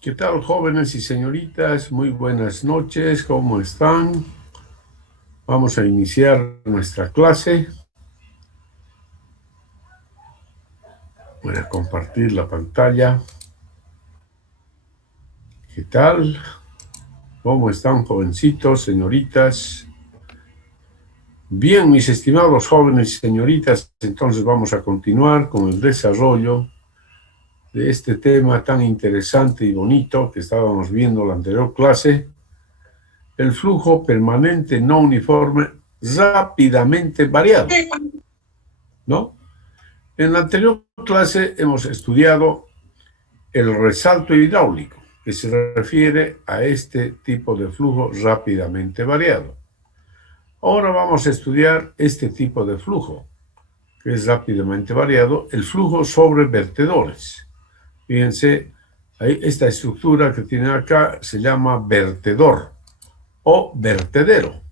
¿Qué tal, jóvenes y señoritas? Muy buenas noches, ¿cómo están? Vamos a iniciar nuestra clase. Voy a compartir la pantalla. ¿Qué tal? ¿Cómo están, jovencitos, señoritas? Bien, mis estimados jóvenes y señoritas, entonces vamos a continuar con el desarrollo de este tema tan interesante y bonito que estábamos viendo en la anterior clase, el flujo permanente no uniforme rápidamente variado, ¿no? En la anterior clase hemos estudiado el resalto hidráulico, que se refiere a este tipo de flujo rápidamente variado. Ahora vamos a estudiar este tipo de flujo, que es rápidamente variado, el flujo sobre vertedores. Fíjense, esta estructura que tienen acá se llama vertedor o vertedero,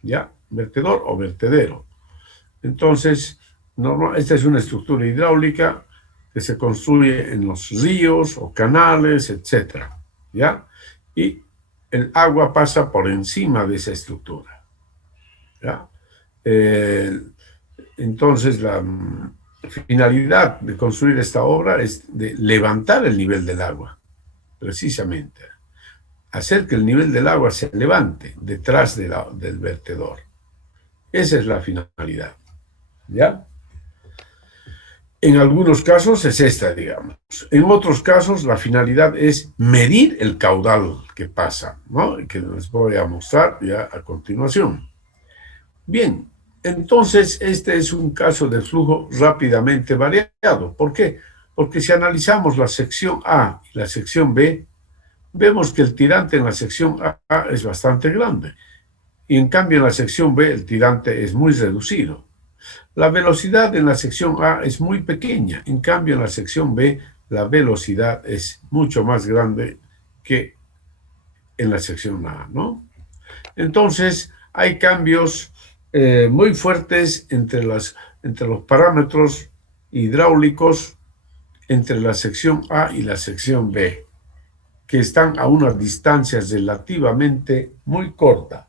¿ya? Vertedor o vertedero. Entonces, esta es una estructura hidráulica que se construye en los ríos o canales, etcétera, ¿ya? Y el agua pasa por encima de esa estructura, ¿ya? Eh, entonces, la finalidad de construir esta obra es de levantar el nivel del agua, precisamente. Hacer que el nivel del agua se levante detrás del vertedor. Esa es la finalidad, ¿ya? En algunos casos es esta, digamos. En otros casos la finalidad es medir el caudal que pasa, ¿no? Que les voy a mostrar ya a continuación. Bien, entonces este es un caso de flujo rápidamente variado. ¿Por qué? Porque si analizamos la sección A y la sección B, vemos que el tirante en la sección A es bastante grande y en cambio en la sección B el tirante es muy reducido. La velocidad en la sección A es muy pequeña, en cambio en la sección B la velocidad es mucho más grande que en la sección A, ¿no? Entonces hay cambios muy fuertes entre los parámetros hidráulicos entre la sección A y la sección B, que están a una distancia relativamente muy corta.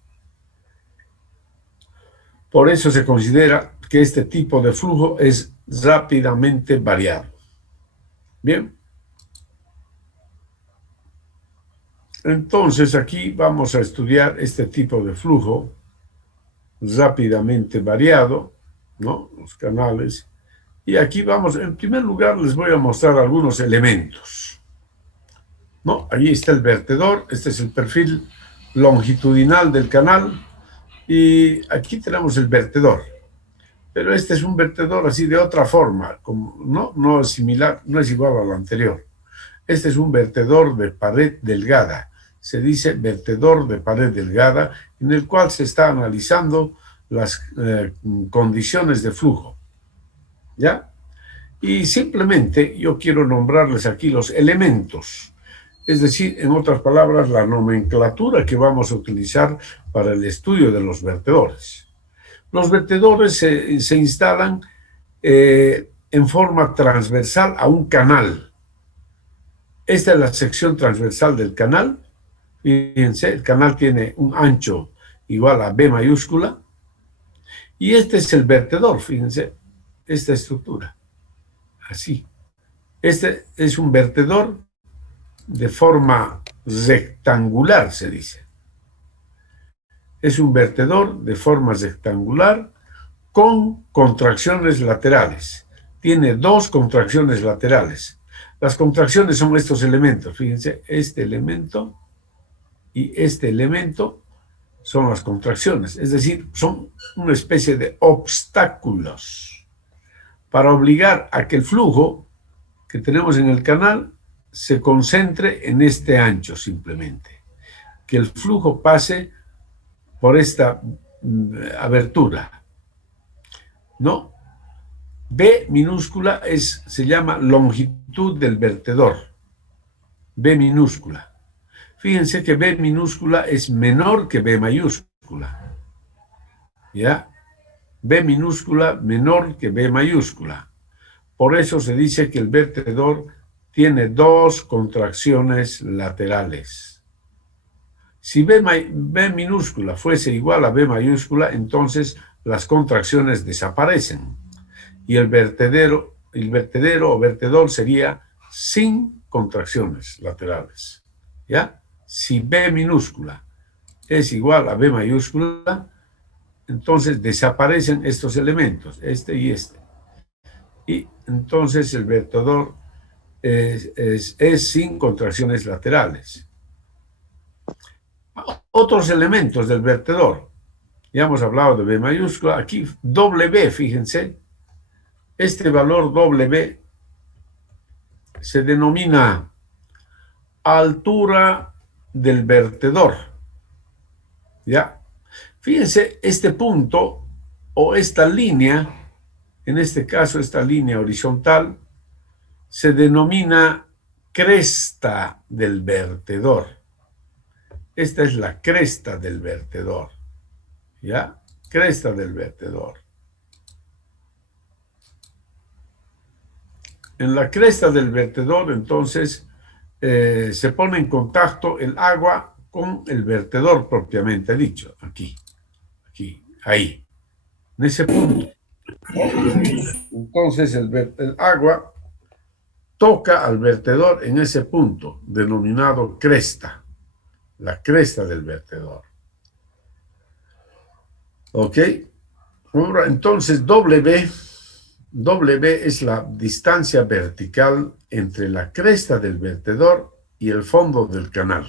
Por eso se considera que este tipo de flujo es rápidamente variado. Bien. Entonces aquí vamos a estudiar este tipo de flujo rápidamente variado, ¿no? Los canales. Y aquí vamos, en primer lugar les voy a mostrar algunos elementos, ¿no? Allí está el vertedor, este es el perfil longitudinal del canal y aquí tenemos el vertedor. Pero este es un vertedor así de otra forma, como, no es similar, no es igual al anterior. Este es un vertedor de pared delgada. Se dice vertedor de pared delgada, en el cual se está analizando las condiciones de flujo, ¿ya? Y simplemente yo quiero nombrarles aquí los elementos, es decir, en otras palabras, la nomenclatura que vamos a utilizar para el estudio de los vertedores. Los vertedores se instalan en forma transversal a un canal. Esta es la sección transversal del canal. Fíjense, el canal tiene un ancho igual a B mayúscula. Y este es el vertedor, fíjense, esta estructura. Así. Este es un vertedor de forma rectangular, se dice. Es un vertedor de forma rectangular con contracciones laterales. Tiene dos contracciones laterales. Las contracciones son estos elementos. Fíjense, este elemento y este elemento son las contracciones. Es decir, son una especie de obstáculos para obligar a que el flujo que tenemos en el canal se concentre en este ancho simplemente. Que el flujo pase por esta abertura. ¿No? B minúscula se llama longitud del vertedor. B minúscula. Fíjense que B minúscula es menor que B mayúscula. ¿Ya? B minúscula menor que B mayúscula. Por eso se dice que el vertedor tiene dos contracciones laterales. Si B minúscula fuese igual a B mayúscula, entonces las contracciones desaparecen y el vertedero o vertedor sería sin contracciones laterales. ¿Ya? Si B minúscula es igual a B mayúscula, entonces desaparecen estos elementos, este y este. Y entonces el vertedor es sin contracciones laterales. Otros elementos del vertedor. Ya hemos hablado de B mayúscula. Aquí W, fíjense, este valor W se denomina altura del vertedor. ¿Ya? Fíjense, este punto o esta línea, en este caso esta línea horizontal, se denomina cresta del vertedor. Esta es la cresta del vertedor. ¿Ya? Cresta del vertedor. En la cresta del vertedor, entonces, se pone en contacto el agua con el vertedor propiamente dicho. Aquí, ahí, en ese punto. Entonces, el agua toca al vertedor en ese punto, denominado cresta, la cresta del vertedor. ¿Ok? Ahora, entonces, W es la distancia vertical entre la cresta del vertedor y el fondo del canal.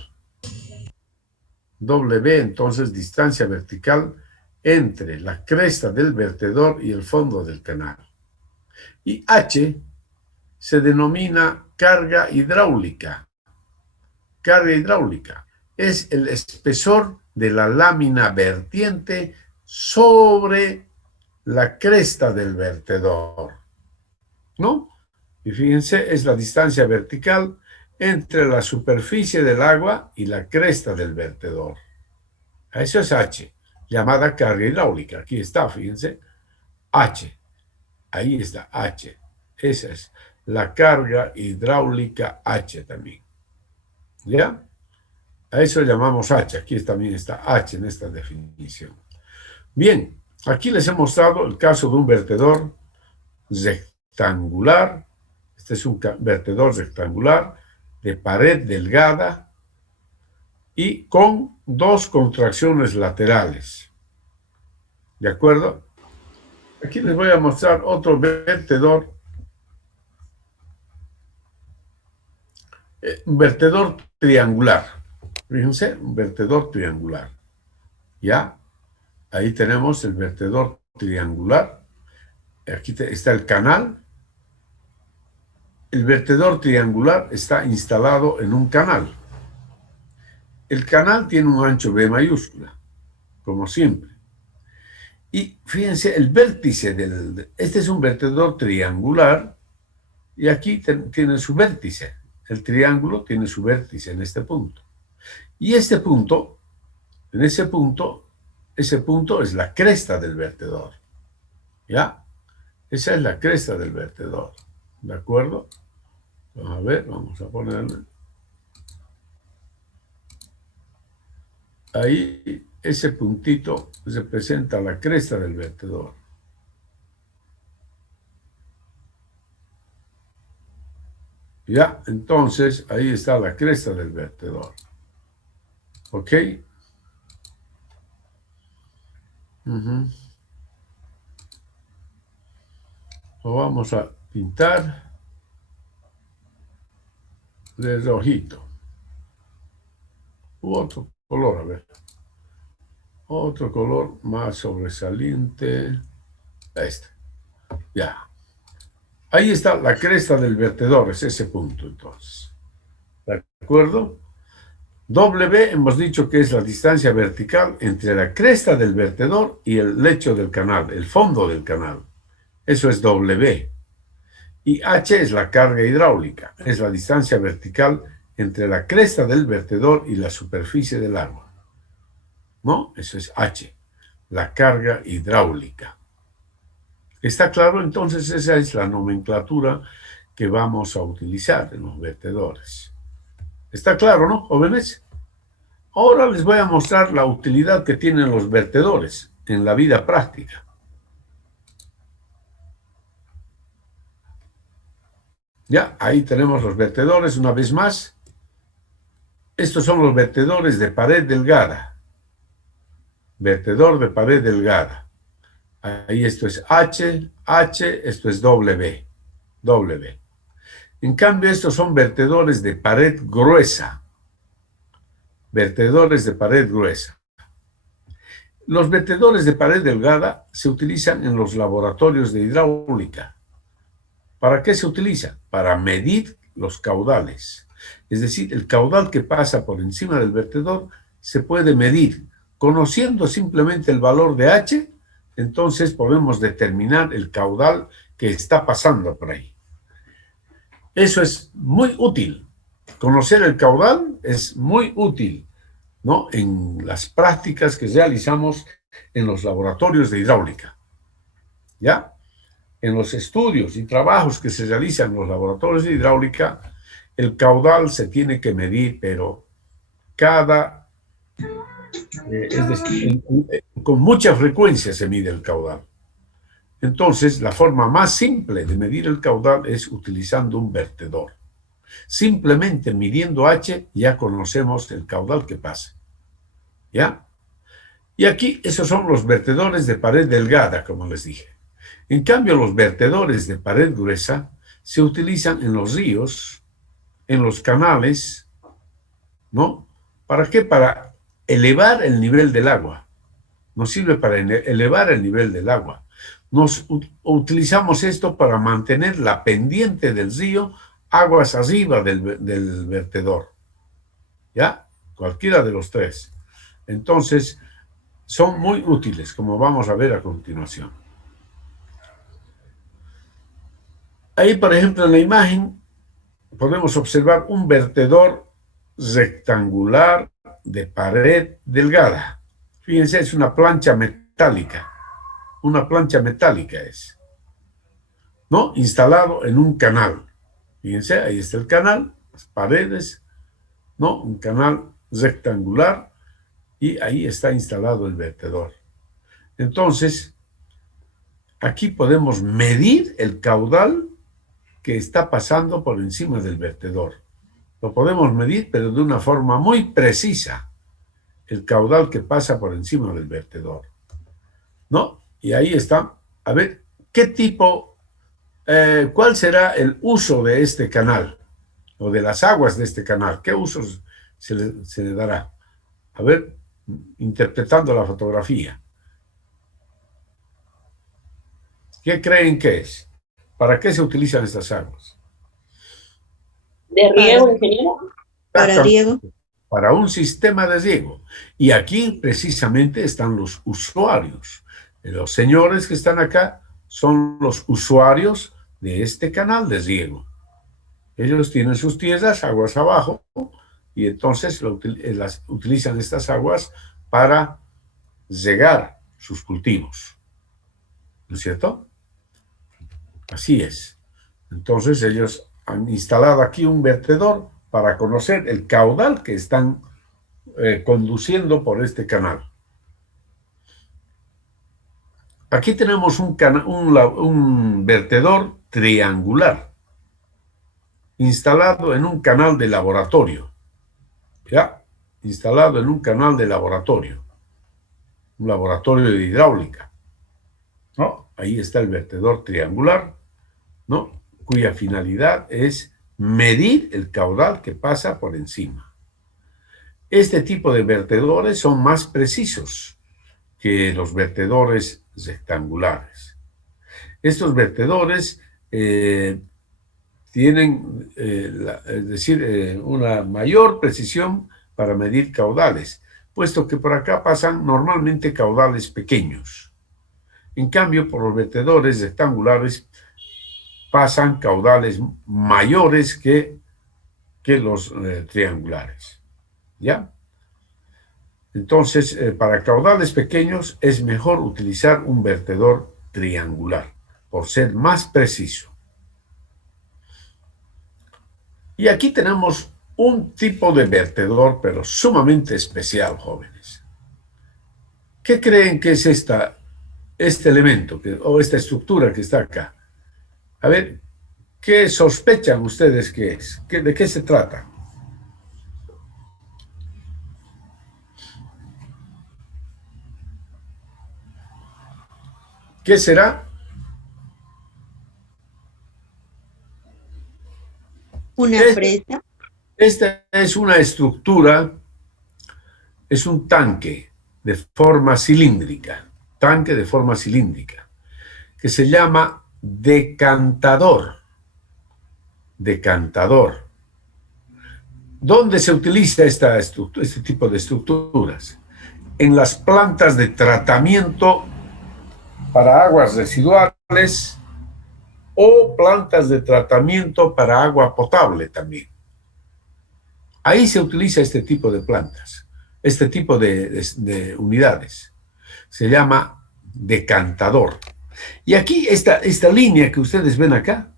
W, entonces, distancia vertical entre la cresta del vertedor y el fondo del canal. Y H se denomina carga hidráulica. Carga hidráulica es el espesor de la lámina vertiente sobre la cresta del vertedor, ¿no? Y fíjense, es la distancia vertical entre la superficie del agua y la cresta del vertedor. Eso es H, llamada carga hidráulica. Aquí está, fíjense, H. Ahí está, H. Esa es la carga hidráulica H también. ¿Ya? A eso llamamos H. Aquí también está H en esta definición. Bien, aquí les he mostrado el caso de un vertedor rectangular. Este es un vertedor rectangular de pared delgada y con dos contracciones laterales. ¿De acuerdo? Aquí les voy a mostrar otro vertedor. Un vertedor triangular. Fíjense, un vertedor triangular. ¿Ya? Ahí tenemos el vertedor triangular. Aquí está el canal. El vertedor triangular está instalado en un canal. El canal tiene un ancho B mayúscula, como siempre. Y fíjense, el vértice este es un vertedor triangular y aquí tiene su vértice. El triángulo tiene su vértice en este punto. Y este punto, en ese punto es la cresta del vertedor. ¿Ya? Esa es la cresta del vertedor. ¿De acuerdo? A ver, vamos a ponerle. Ahí, ese puntito representa la cresta del vertedor. Ya, entonces, ahí está la cresta del vertedor. ¿Ok? Lo vamos a pintar de rojito. U otro color, a ver. Otro color más sobresaliente. Este. Ya. Ahí está la cresta del vertedor, es ese punto entonces. ¿De acuerdo? W hemos dicho que es la distancia vertical entre la cresta del vertedor y el lecho del canal, el fondo del canal. Eso es W. Y H es la carga hidráulica, es la distancia vertical entre la cresta del vertedor y la superficie del agua. ¿No? Eso es H, la carga hidráulica. ¿Está claro? Entonces esa es la nomenclatura que vamos a utilizar en los vertedores. ¿Está claro, no, jóvenes? Ahora les voy a mostrar la utilidad que tienen los vertedores en la vida práctica. Ya, ahí tenemos los vertedores una vez más. Estos son los vertedores de pared delgada. Vertedor de pared delgada. Ahí esto es H, esto es W. En cambio, estos son vertedores de pared gruesa. Vertedores de pared gruesa. Los vertedores de pared delgada se utilizan en los laboratorios de hidráulica. ¿Para qué se utiliza? Para medir los caudales. Es decir, el caudal que pasa por encima del vertedor se puede medir. Conociendo simplemente el valor de H, entonces podemos determinar el caudal que está pasando por ahí. Eso es muy útil. Conocer el caudal es muy útil, ¿no? En las prácticas que realizamos en los laboratorios de hidráulica. ¿Ya? En los estudios y trabajos que se realizan en los laboratorios de hidráulica, el caudal se tiene que medir, pero es decir, con mucha frecuencia se mide el caudal. Entonces, la forma más simple de medir el caudal es utilizando un vertedor. Simplemente midiendo H ya conocemos el caudal que pasa. ¿Ya? Y aquí esos son los vertedores de pared delgada, como les dije. En cambio, los vertedores de pared gruesa se utilizan en los ríos, en los canales, ¿no? ¿Para qué? Para elevar el nivel del agua. Nos sirve para elevar el nivel del agua. Utilizamos esto para mantener la pendiente del río aguas arriba del vertedor. ¿Ya? Cualquiera de los tres. Entonces, son muy útiles, como vamos a ver a continuación. Ahí, por ejemplo, en la imagen podemos observar un vertedor rectangular de pared delgada. Fíjense, es una plancha metálica. Una plancha metálica es, ¿no? Instalado en un canal. Fíjense, ahí está el canal, las paredes, ¿no? Un canal rectangular y ahí está instalado el vertedor. Entonces, aquí podemos medir el caudal que está pasando por encima del vertedor. Lo podemos medir, pero de una forma muy precisa, el caudal que pasa por encima del vertedor, ¿no? Y ahí está. A ver, ¿qué tipo, cuál será el uso de este canal o de las aguas de este canal? ¿Qué usos se le dará? A ver, interpretando la fotografía. ¿Qué creen que es? ¿Para qué se utilizan estas aguas? ¿De riego, ingeniero? Para riego. Para un sistema de riego. Y aquí precisamente están los usuarios. Los señores que están acá son los usuarios de este canal de riego. Ellos tienen sus tierras, aguas abajo, y entonces utilizan estas aguas para regar sus cultivos. ¿No es cierto? Así es. Entonces ellos han instalado aquí un vertedor para conocer el caudal que están conduciendo por este canal. Aquí tenemos un vertedor triangular instalado en un canal de laboratorio. ¿Ya? Instalado en un canal de laboratorio. Un laboratorio de hidráulica. ¿No? Ahí está el vertedor triangular, ¿no? Cuya finalidad es medir el caudal que pasa por encima. Este tipo de vertedores son más precisos que los vertedores rectangulares. Estos vertedores tienen, una mayor precisión para medir caudales, puesto que por acá pasan normalmente caudales pequeños. En cambio, por los vertedores rectangulares pasan caudales mayores que los triangulares. ¿Ya? Entonces, para caudales pequeños es mejor utilizar un vertedor triangular, por ser más preciso. Y aquí tenemos un tipo de vertedor, pero sumamente especial, jóvenes. ¿Qué creen que es este elemento o esta estructura que está acá? A ver, ¿qué sospechan ustedes que es? ¿De qué se trata? ¿Qué será? Una Este- presa. Esta es una estructura, es un tanque de forma cilíndrica, tanque de forma cilíndrica, que se llama decantador. Decantador. ¿Dónde se utiliza este tipo de estructuras? En las plantas de tratamiento para aguas residuales o plantas de tratamiento para agua potable también. Ahí se utiliza este tipo de plantas, este tipo de unidades. Se llama decantador. Y aquí esta línea que ustedes ven acá,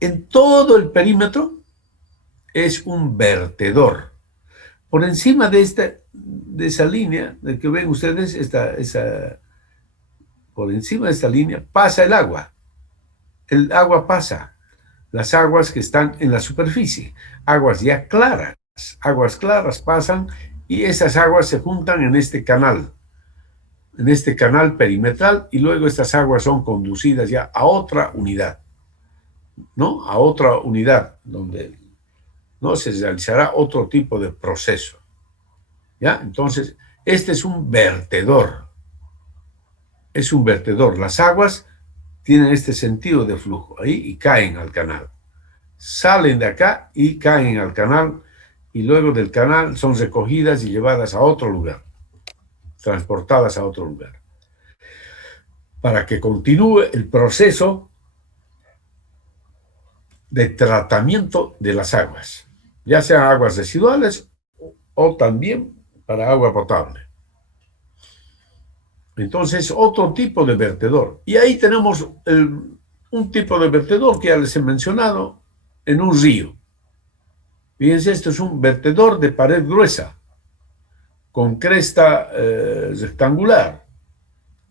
en todo el perímetro es un vertedor. Por encima de esa línea de que ven ustedes, por encima de esta línea pasa el agua. El agua pasa. Las aguas que están en la superficie, aguas ya claras, aguas claras pasan y esas aguas se juntan en este canal perimetral y luego estas aguas son conducidas ya a otra unidad, ¿no? A otra unidad donde no se realizará otro tipo de proceso, ¿ya? Entonces, este es un vertedor, es un vertedor. Las aguas tienen este sentido de flujo ahí y caen al canal. Salen de acá y caen al canal y luego del canal son recogidas y llevadas a otro lugar, transportadas a otro lugar, para que continúe el proceso de tratamiento de las aguas, ya sean aguas residuales o también para agua potable. Entonces, otro tipo de vertedor. Y ahí tenemos un tipo de vertedor que ya les he mencionado en un río. Fíjense, esto es un vertedor de pared gruesa, con cresta rectangular,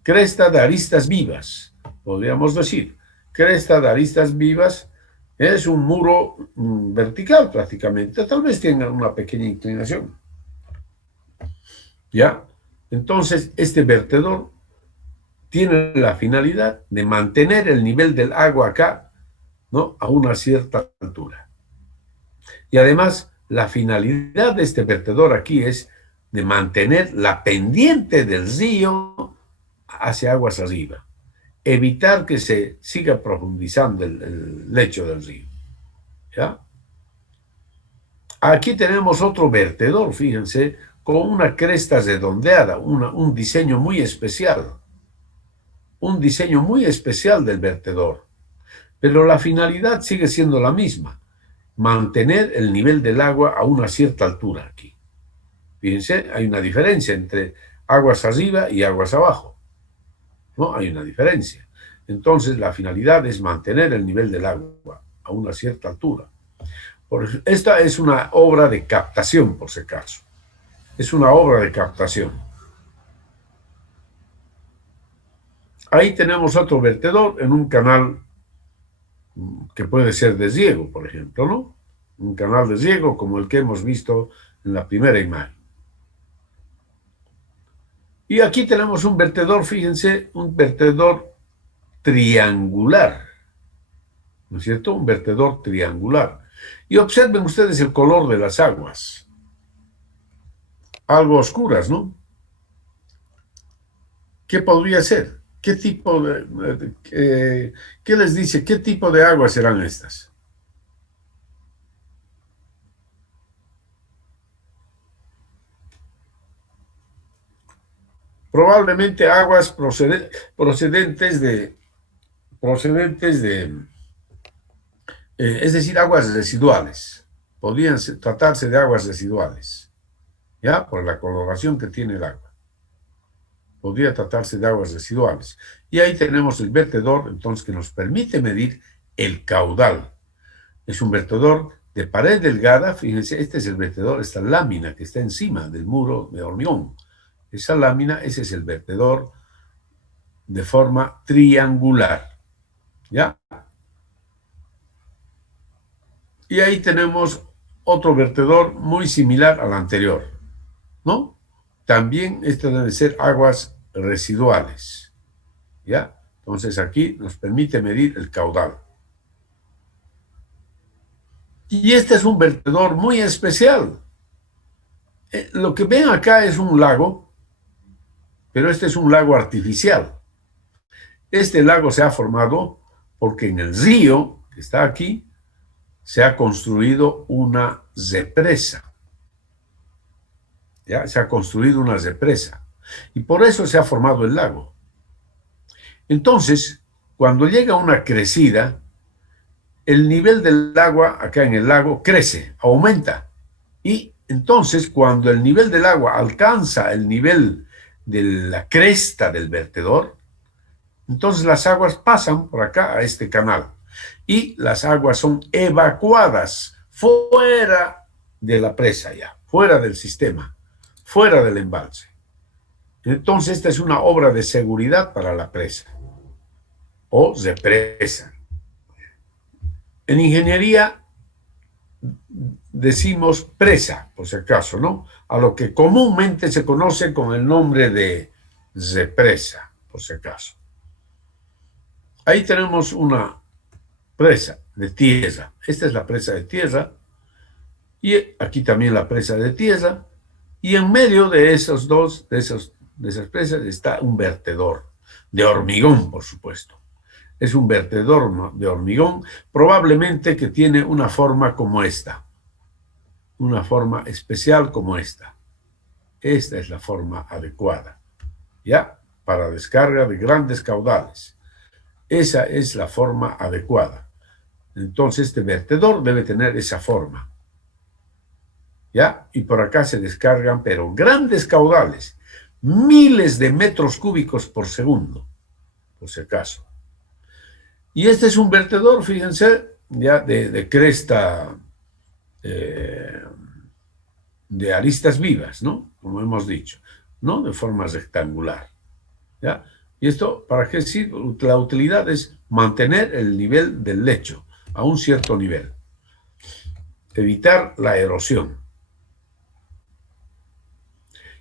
cresta de aristas vivas, podríamos decir. Cresta de aristas vivas es un muro vertical prácticamente, tal vez tenga una pequeña inclinación. ¿Ya? Entonces, este vertedor tiene la finalidad de mantener el nivel del agua acá, ¿no? A una cierta altura. Y además, la finalidad de este vertedor aquí es de mantener la pendiente del río hacia aguas arriba, evitar que se siga profundizando el lecho del río. ¿Ya? Aquí tenemos otro vertedor, fíjense, con una cresta redondeada, un diseño muy especial. Un diseño muy especial del vertedor. Pero la finalidad sigue siendo la misma, mantener el nivel del agua a una cierta altura aquí. Fíjense, hay una diferencia entre aguas arriba y aguas abajo, ¿no? Hay una diferencia. Entonces, la finalidad es mantener el nivel del agua a una cierta altura. Esta es una obra de captación, por si acaso. Es una obra de captación. Ahí tenemos otro vertedor en un canal que puede ser de riego, por ejemplo, ¿no? Un canal de riego como el que hemos visto en la primera imagen. Y aquí tenemos un vertedor, fíjense, un vertedor triangular, ¿no es cierto? Un vertedor triangular. Y observen ustedes el color de las aguas. Algo oscuras, ¿no? ¿Qué podría ser? ¿Qué tipo qué les dice? ¿Qué tipo de aguas serán estas? Probablemente aguas procedentes de es decir, aguas residuales. Podrían tratarse de aguas residuales, ¿ya? Por la coloración que tiene el agua. Podría tratarse de aguas residuales. Y ahí tenemos el vertedor, entonces, que nos permite medir el caudal. Es un vertedor de pared delgada. Fíjense, este es el vertedor, esta lámina que está encima del muro de hormigón. Esa lámina, ese es el vertedor de forma triangular. ¿Ya? Y ahí tenemos otro vertedor muy similar al anterior, ¿no? También esto debe ser aguas residuales, ¿ya? Entonces aquí nos permite medir el caudal. Y este es un vertedor muy especial. Lo que ven acá es un lago, pero este es un lago artificial. Este lago se ha formado porque en el río que está aquí se ha construido una represa. ¿Ya? Se ha construido una represa. Y por eso se ha formado el lago. Entonces, cuando llega una crecida, el nivel del agua acá en el lago crece, aumenta. Y entonces, cuando el nivel del agua alcanza el nivel de la cresta del vertedor, entonces las aguas pasan por acá a este canal. Y las aguas son evacuadas fuera de la presa ya, fuera del sistema, fuera del embalse. Entonces, esta es una obra de seguridad para la presa o represa. En ingeniería decimos presa, por si acaso, ¿no? A lo que comúnmente se conoce con el nombre de represa, por si acaso. Ahí tenemos una presa de tierra. Esta es la presa de tierra. Y aquí también la presa de tierra. Y en medio de esos dos, de esas presas, está un vertedor de hormigón, por supuesto. Es un vertedor de hormigón, probablemente que tiene una forma como esta, una forma especial como esta. Esta es la forma adecuada, ¿ya? Para descarga de grandes caudales. Esa es la forma adecuada. Entonces, este vertedor debe tener esa forma, ¿ya? Y por acá se descargan, pero grandes caudales, miles de metros cúbicos por segundo, por si acaso. Y este es un vertedor, fíjense, ya de cresta, de aristas vivas, ¿no? Como hemos dicho, ¿no? De forma rectangular, ¿ya? ¿Y esto para qué sirve? La utilidad es mantener el nivel del lecho a un cierto nivel, evitar la erosión.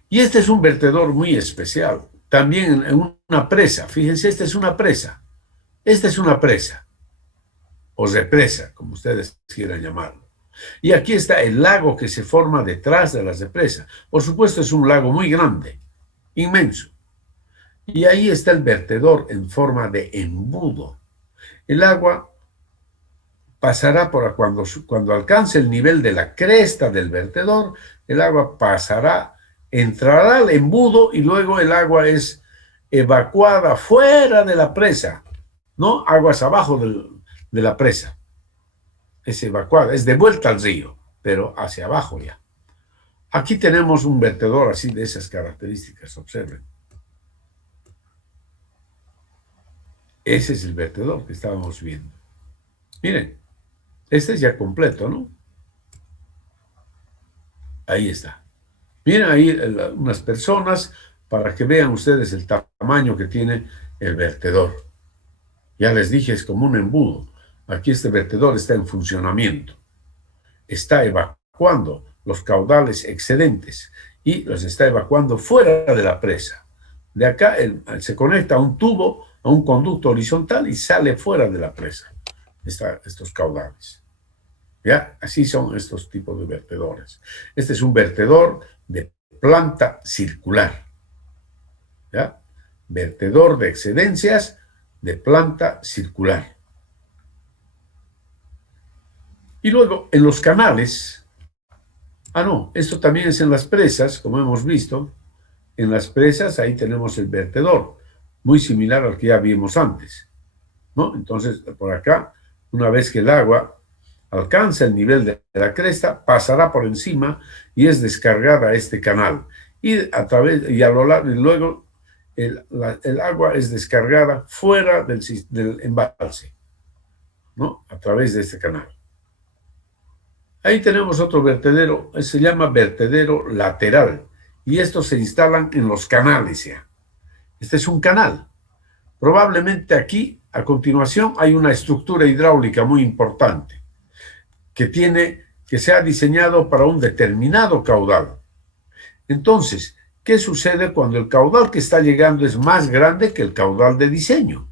Y este es un vertedor muy especial, también en una presa. Fíjense, esta es una presa. Esta es una presa, o represa, como ustedes quieran llamarlo. Y aquí está el lago que se forma detrás de la represa. Por supuesto, es un lago muy grande, inmenso. Y ahí está el vertedor en forma de embudo. El agua pasará por cuando alcance el nivel de la cresta del vertedor, el agua pasará, entrará al embudo y luego el agua es evacuada fuera de la presa, ¿no? Aguas abajo de la presa. Es evacuada, es de vuelta al río, pero hacia abajo ya. Aquí tenemos un vertedor así de esas características, observen. Ese es el vertedor que estábamos viendo. Miren, este es ya completo, ¿no? Ahí está. Miren ahí unas personas para que vean ustedes el tamaño que tiene el vertedor. Ya les dije, es como un embudo. Aquí este vertedor está en funcionamiento. Está evacuando los caudales excedentes y los está evacuando fuera de la presa. De acá se conecta a un tubo, a un conducto horizontal y sale fuera de la presa estos caudales. ¿Ya? Así son estos tipos de vertedores. Este es un vertedor de planta circular. ¿Ya? Vertedor de excedencias de planta circular. Y luego, en los canales, no, esto también es en las presas, como hemos visto. En las presas, ahí tenemos el vertedor, muy similar al que ya vimos antes, ¿no? Entonces, por acá, una vez que el agua alcanza el nivel de la cresta, pasará por encima y es descargada a este canal. Y a lo largo, y luego el agua es descargada fuera del embalse, ¿no? A través de este canal. Ahí tenemos otro vertedero, se llama vertedero lateral, y estos se instalan en los canales ya. Este es un canal. Probablemente aquí, a continuación, hay una estructura hidráulica muy importante que se ha diseñado para un determinado caudal. Entonces, ¿qué sucede cuando el caudal que está llegando es más grande que el caudal de diseño?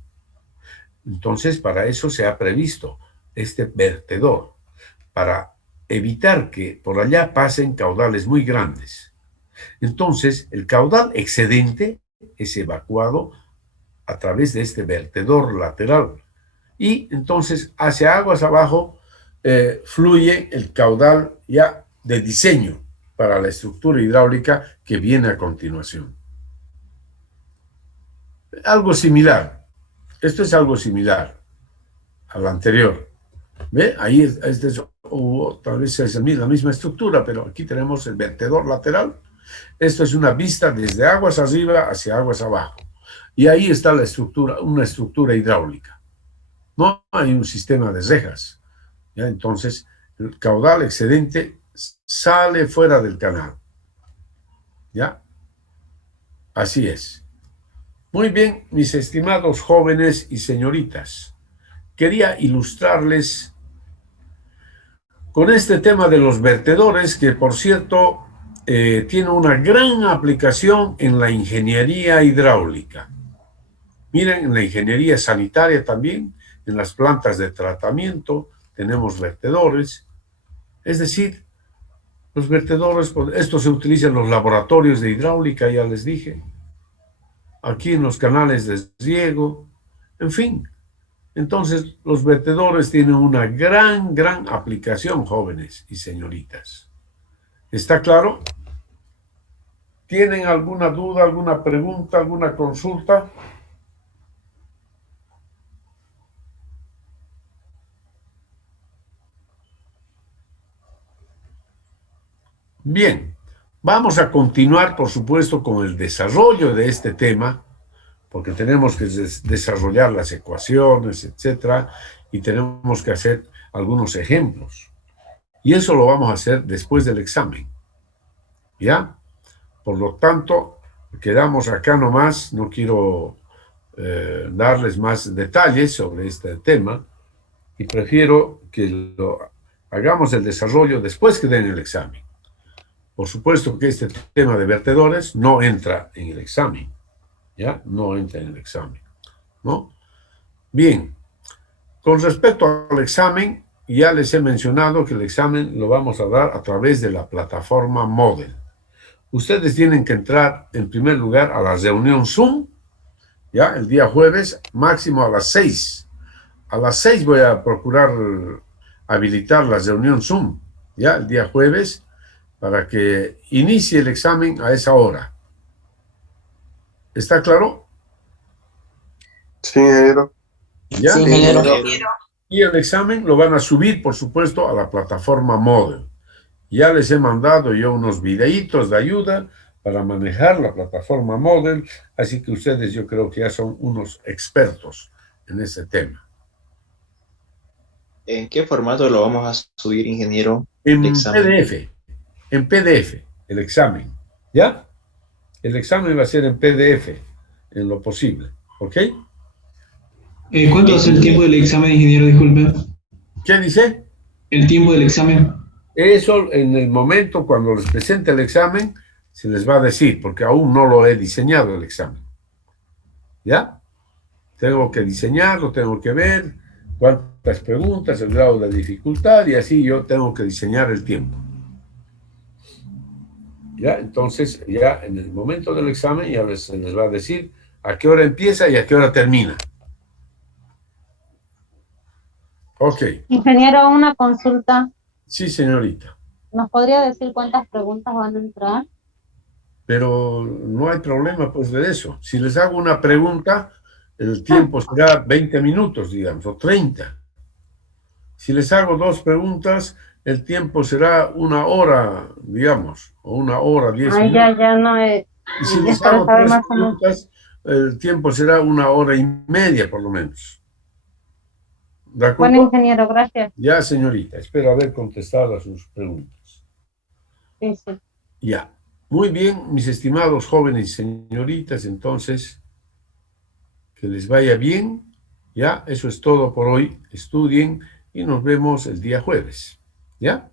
Entonces, para eso se ha previsto este vertedor, para evitar que por allá pasen caudales muy grandes. Entonces, el caudal excedente es evacuado a través de este vertedor lateral. Y entonces, hacia aguas abajo, fluye el caudal ya de diseño para la estructura hidráulica que viene a continuación. Algo similar. Esto es algo similar al anterior. ¿Ve? Ahí tal vez es la misma estructura, pero aquí tenemos el vertedor lateral. Esto es una vista desde aguas arriba hacia aguas abajo. Y ahí está la estructura, una estructura hidráulica. No hay un sistema de rejas. ¿Ya? Entonces, el caudal excedente sale fuera del canal. ¿Ya? Así es. Muy bien, mis estimados jóvenes y señoritas. Quería ilustrarles con este tema de los vertedores, que por cierto tiene una gran aplicación en la ingeniería hidráulica. Miren, en la ingeniería sanitaria también, en las plantas de tratamiento, tenemos vertedores. Es decir, los vertedores, esto se utiliza en los laboratorios de hidráulica, ya les dije, aquí en los canales de riego, en fin. Entonces, los vertedores tienen una gran aplicación, jóvenes y señoritas. ¿Está claro? ¿Tienen alguna duda, alguna pregunta, alguna consulta? Bien, vamos a continuar, por supuesto, con el desarrollo de este tema, porque tenemos que desarrollar las ecuaciones, etcétera, y tenemos que hacer algunos ejemplos. Y eso lo vamos a hacer después del examen. ¿Ya? Por lo tanto, quedamos acá nomás, no quiero darles más detalles sobre este tema, y prefiero que hagamos el desarrollo después que den el examen. Por supuesto que este tema de vertedores no entra en el examen, ¿ya? No entra en el examen, ¿no? Bien, con respecto al examen, ya les he mencionado que el examen lo vamos a dar a través de la plataforma Moodle. Ustedes tienen que entrar, en primer lugar, a la reunión Zoom, ¿ya? El día jueves, máximo a las 6. A las 6 voy a procurar habilitar la reunión Zoom, ¿ya? El día jueves, para que inicie el examen a esa hora. ¿Está claro? Sí, ingeniero. ¿Ya? Sí, ingeniero. Y el examen lo van a subir, por supuesto, a la plataforma Moodle. Ya les he mandado yo unos videitos de ayuda para manejar la plataforma Moodle, así que ustedes yo creo que ya son unos expertos en ese tema. ¿En qué formato lo vamos a subir, ingeniero? En Examen. PDF, el examen, ¿ya? El examen va a ser en PDF, en lo posible, ¿ok? ¿Cuánto es el tiempo del examen, ingeniero? Disculpe. ¿Qué dice? El tiempo del examen. Eso en el momento cuando les presente el examen se les va a decir, porque aún no lo he diseñado el examen. ¿Ya? Tengo que diseñarlo, tengo que ver cuántas preguntas, el grado de dificultad, y así yo tengo que diseñar el tiempo. ¿Ya? Entonces, ya en el momento del examen ya se les va a decir a qué hora empieza y a qué hora termina. Ok. Ingeniero, una consulta. Sí, señorita. ¿Nos podría decir cuántas preguntas van a entrar? Pero no hay problema, pues, de eso. Si les hago una pregunta, el tiempo será 20 minutos, digamos, o 30. Si les hago dos preguntas, el tiempo será 1 hora, digamos, o 1 hora, 10 minutos. Ya no es. Y si les hago 3 preguntas, el tiempo será 1 hora y media, por lo menos. ¿De acuerdo? Bueno, ingeniero, gracias. Ya, señorita, espero haber contestado a sus preguntas. Sí, sí. Ya. Muy bien, mis estimados jóvenes y señoritas, entonces, que les vaya bien. Ya, eso es todo por hoy. Estudien y nos vemos el día jueves. ¿Ya?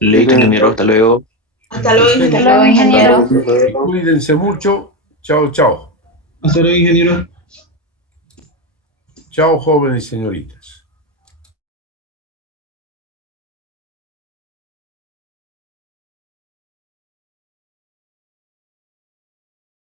Listo, ingeniero, hasta luego. Hasta luego, Hasta ingeniero. luego, ingeniero. Cuídense mucho. Chao, chao. Hasta luego, ingeniero. Chao, jóvenes y señoritas.